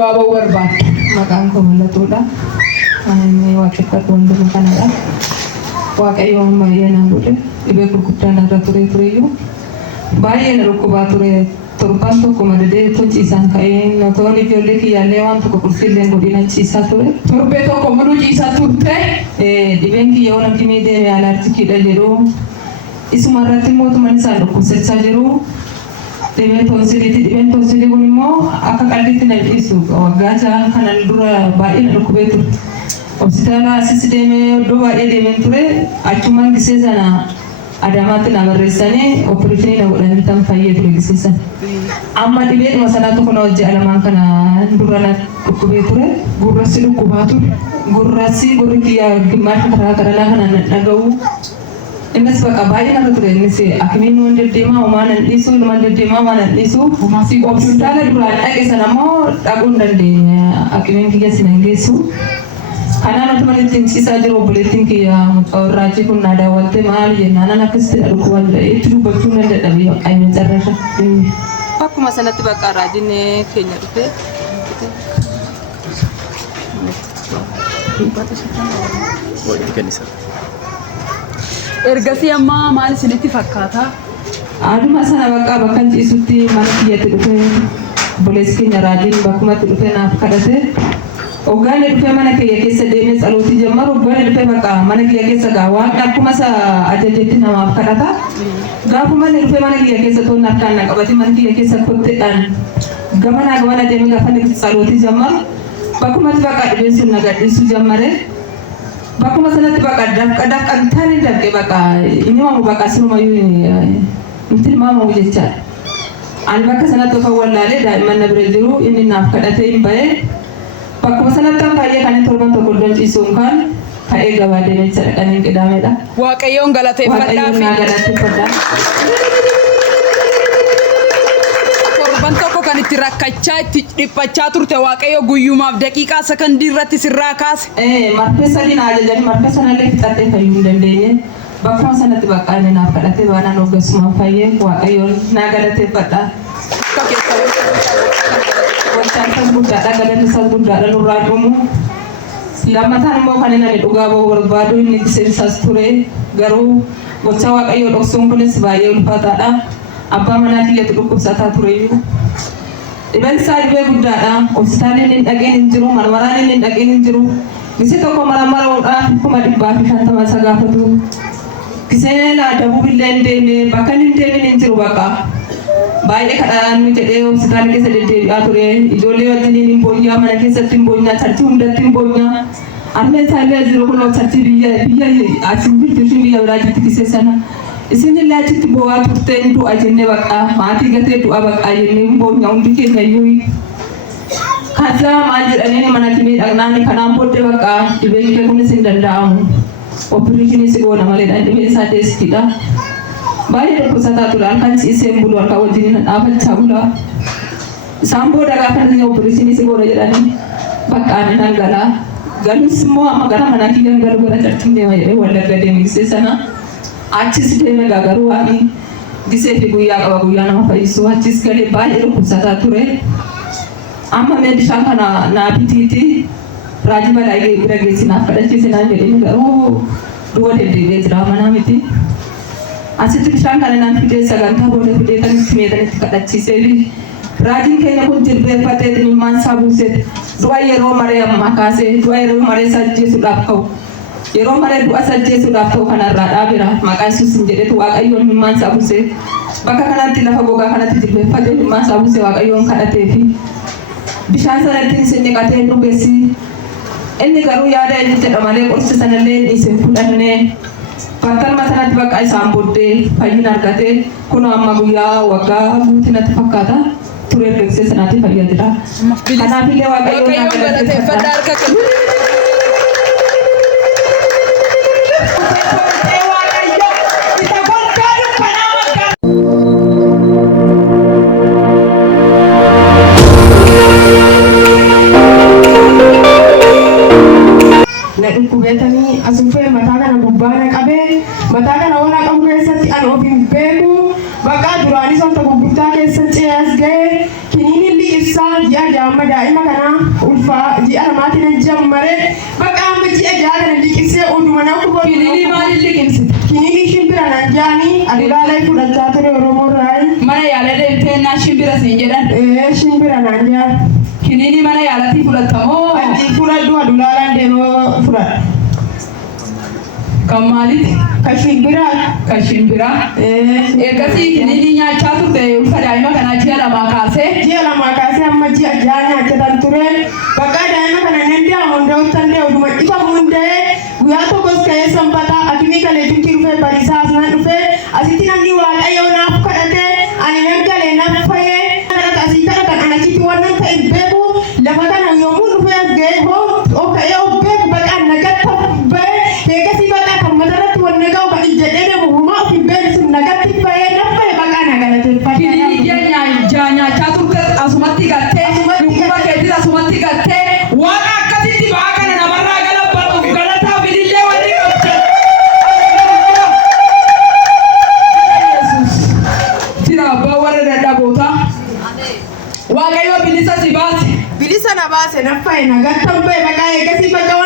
dhugaa ba'uu barbaadu. Maqaan koo Mul'atuudha. Ani waaqeffatu hunduma kanadha. Waaqayyoon baay'ee na godhe. Dhibee gurguddaan irra tureyyuu baay'ee na dhukkubaa ture. Torban tokko madadee ciisaan ka'ee notoon ijoollee kiyyaallee waan tokko qulqulleessaa godina ciisaa ture. Torbee tokko muduu ciisaa turte. Dhibeen kiyya waan akkimii deemee alaartikiidha jedhu. Isuma irratti mootummaan isaan dhukkubsachaa jiru. Dhibeen tonsilii kun immoo akka qalliitti na dhiisu. Waggaa ja'aan kanan dura baay'ee na dhukkubee turte. Hospitaala asis deemee iddoo baay'ee deemee ture. Achumaan gisee sana Adamaatti na barreessanii opereeshinii na godhanii tan fayyee ture gisee sana. Amma dhibeedhuma sanaa tokko na hojii alamaan kana dura na dhukkubee ture. Gurrassi dhukkubaa ture. Gurri kiyyaa gimmaasha karaa karaa kana dhaga'u. Innis bakka baay'ee nama ture innis akkamiin waan deddeemaa homaa nan dhiisu ilmaan deddeemaa homaa nan dhiisu hospitaala duraan dhaqe sana immoo dhaquu hin dandeenye akkamiin kiyya si nan geessu. Kanaan otuma ittiin ciisaa jiru obboleettiin kiyya raajii kun na daawwatte maal jennaan an akkasitti dhukkubaa jira itti dubbachuu nan dadhabee qayyee carrasha. Akkuma sanatti bakka raajiin keenya dhufe. Ergasii amma maal isinitti fakkaata? Aduma sana bakka ciisutti mana kiyyatti dhufe obboleessi keenya raajiin bakkumatti dhufe naaf kadhate. Hoggaan dhufee mana kiyya keessa deemee tsalootii jammaru hoggaan dhufee bakka mana kiyya keessa gaa waan akkuma isa ajajetti namaaf kadhata. Gaafuma dhufee mana kiyya keessa toon harkaan na qabate mana kiyya keessa kotteedhaan gamana deemee gaafa tsalootii jammaru bakkumatti bakka dhibeen sun na gadhiisuu jammare. Bakuma sanatti bakka dafqan taanii dafqe bakka inni waamu bakka sinumayyuu inti maamamu jechaadha. Ani bakka sanatti of wallaalee daa'imman na bira jiru inni naaf kadhatee hin bahee. Bakka sanatti kan fayyee kan torban tokko iddoon ciisuun kan ka'ee gabaa deemee jechaadha kan hin qidaameedha. Waaqayyoon galateeffadhaa fi torban tokko kan itti rakkachaa itti dhiphachaa turte Waaqayyo guyyumaaf daqiiqaa sekondii irratti sirraa kaase. Marfee sadii na ajajanii marfee sanallee fixattee fayyuu hin dandeenye. Bakkuma sanatti bakka inni naaf kadhatee baanaan hoggassumaan fayyee Waaqayyoon naa galateeffadhaa. Wantaan guddaadha galanni isaa guddaadha nurraa dhumu. Lammataan immoo kan inni dhugaa ba'uu barbaadu inni giseensaas ture garuu gocha Waaqayyoo dhoksuun kunis baay'ee ulfaataadha. Abbaa manaa kiyyatu dhukkubsataa tureyyuu. Dhibeen isaa dhibee guddaadha. Hospitaalli hin dhaqeen hin jiru marmaraan hin dhaqeen hin jiru. Gisee tokko maramuudhaaf 250 isa gaafatu. Gisee laadabuu illee hin deemne bakka hin deemin hin jiru bakka. Baay'ee kadhaan jedhee hospitaala keessa deddeebi'aa ture. Ijoollee wajjin hin boonyaa mana keessatti hin boonyaa charchii hundatti hin boonyaa. Amma isaallee jiru kun charchii biyya asin jirtu isheen biyya biraa jirti gisee sana. Isin illee achitti bo'aa turte du'a jennee bakka maatii gatee du'a bakka jennee hin boonyaa hundi keenya iyyuu. Kaza maal jedhanii mana kimii dhaqnaan kanaan booddee bakka dhibeen kunis hin danda'amu. Opereeshinii si goona malee dhibeen isaa deeskidha. Baay'ee dhukkubsataa ture halkan ciisee bulu harka wajjin dhaabachaa bula. Isaan booda gaafa inni opereeshinii si goona jedhanii bakka ani nan galaa. Galus immoo amma gara mana kiyyaan galu gara charchiin deema jedhee wallagga deeme gisee sana. Achis deeme garuu waan gisee fi guyyaa qaba guyyaa nama fayyisu achis galee baay'ee dhukkubsataa ture. Amma meedishaan kana naafitiiti raajii balaa bira geessinaaf kadhachiise naan jedhanii garuu du'a deddeebi'ee jira manaa miti. Asitti bishaan kana naan fidee sagantaa booda fidee kan itti meedanitti kadhachiisee fi raajiin keenya kun jilbeeffatee dhimmaan isaa buusee du'a yeroo maree ammaa kaasee du'a yeroo maree sajjeesuudhaaf ka'u. Yeroo maree du'a sajjeesuudhaaf ta'u kanarraa dhaabira maqaa Yesuus hin jedhetu Waaqayyoon dhimmaan isaa buusee bakka kanatti lafa gogaa kanatti jilbeeffatee dhimmaan isaa buusee Waaqayyoon kadhatee fi bishaan sanatti isin dhiqatee dhugeessi. Inni garuu yaada inni jedha malee qoricha sanallee isin fudhannee battaluma sanatti bakka isaan booddee fayyina argatee kun amma guyyaa waggaa guutuu natti fakkaata ture beeksisa sanaatti fayyaa jira. Kanaaf illee Waaqayyoon galateeffadhaa harka kennu. Kubeetanii asufee mataa kana gubbaa na qabee mataa kana waan qabu keessatti an of hin beeku bakka duraanis wanta gurgurtaa keessa ce'as ga'ee kiniin inni liqimsaa ji'a jaamma daa'ima kana ulfaa ji'a lamaatiin jammare bakka amma ji'a ja'a kana liqimsee hunduma na kubbaa. Kiniinii maaliin liqimsite? Kiniinii shimbira naan jaanii adulaalee fudhachaa ture Oromoo irraa. Mana yaalaa deemtee naa shimbira siin jedhan? Shimbira naan jaan. Kiniinii mana yaalaatti fudhatamoo? Adii fudhadhu adulaalaan deemoo fudhadha. Kan maaliiti? Kan shimbiraa. Kan shimbiraa. Eegasii kiniinii nyaachaa turte ulfa daa'ima kanaa ji'a lamaa kaasee? Ji'a lamaa kaasee amma ji'a ja'a nyaachatan ture. Bakka daa'ima kana nan deemu hunda'uutan deemu dhuma dhibamu hunda'ee guyyaa tokkos ka'ee sanbataa akimii kaleetitti dhufee bariisaa asnaan dhufee asitti namni waaqayyo naaf kadhatee ani nan galee naaf fayyee kadhata asii kadhatan an achitti waan nan ta'e beeku lafa kana yommuu dhufee as ga'ee hoo ka'ee of beeku baqaan nagatta ba'ee eegasii baqaa kan matarratti wanna ga'u kan jedhee deemu humaa of hin beeku nagatti ba'ee naaf fayyee baqaa nagalateeffata. Kiniinii ji'a nyaachaa turte asumatti gattee dhukkuba keetis asumatti gattee waan akkasitti ba'aa kana namarraa galabbatuuf galataa bilillee wanni qabte. Tira abbaa warra dadhabootaa. Waaqayyo bilisa si baase. Bilisa na baase na fayyee nagattan ba'ee baqaa eegasii baqaa